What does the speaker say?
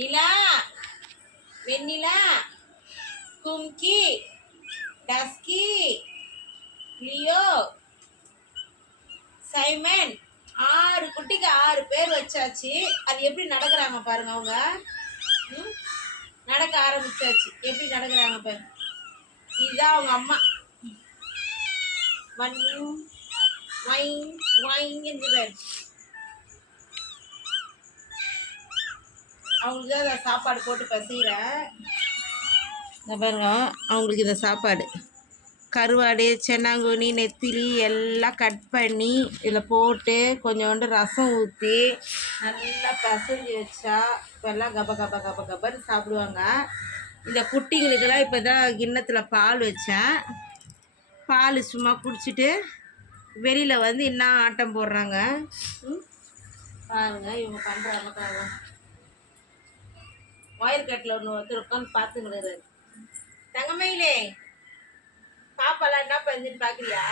நிலா, வெண்ணிலா, கும்கி, dusky, Leo, Simon, 6 குட்டிக்கு 6 பேர் வச்சாச்சு. அது எப்படி நடக்கிறாங்க பாருங்க. அவங்க நடக்க ஆரம்பிச்சாச்சு. எப்படி நடக்கிறாங்க பாரு. இதுதான் அவங்க அம்மா. அவங்களுக்கு தான் அதை சாப்பாடு போட்டு பசிக்கிறேன். பாருங்க, அவங்களுக்கு இந்த சாப்பாடு கருவாடு, சென்னாங்குனி, நெத்திலி எல்லாம் கட் பண்ணி இதில் போட்டு கொஞ்சோண்டு ரசம் ஊற்றி நல்லா பசஞ்சு வச்சா இப்போல்லாம் கப கப கப கபன்னு சாப்பிடுவாங்க. இந்த குட்டிங்களுக்கெல்லாம் இப்போ தான் கிண்ணத்தில் பால் வச்சேன். பால் சும்மா குடிச்சிட்டு வெளியில் வந்து என்ன ஆட்டம் போடுறாங்க பாருங்க. இவங்க பண்ணுறாங்க. ஒயர் கட்டில் ஒருத்தர் உட்காந்து பார்த்துங்கிறாரு. தங்கமயிலே, பாப்பாலாம் என்ன பண்ணுன்னு பார்க்குறியா?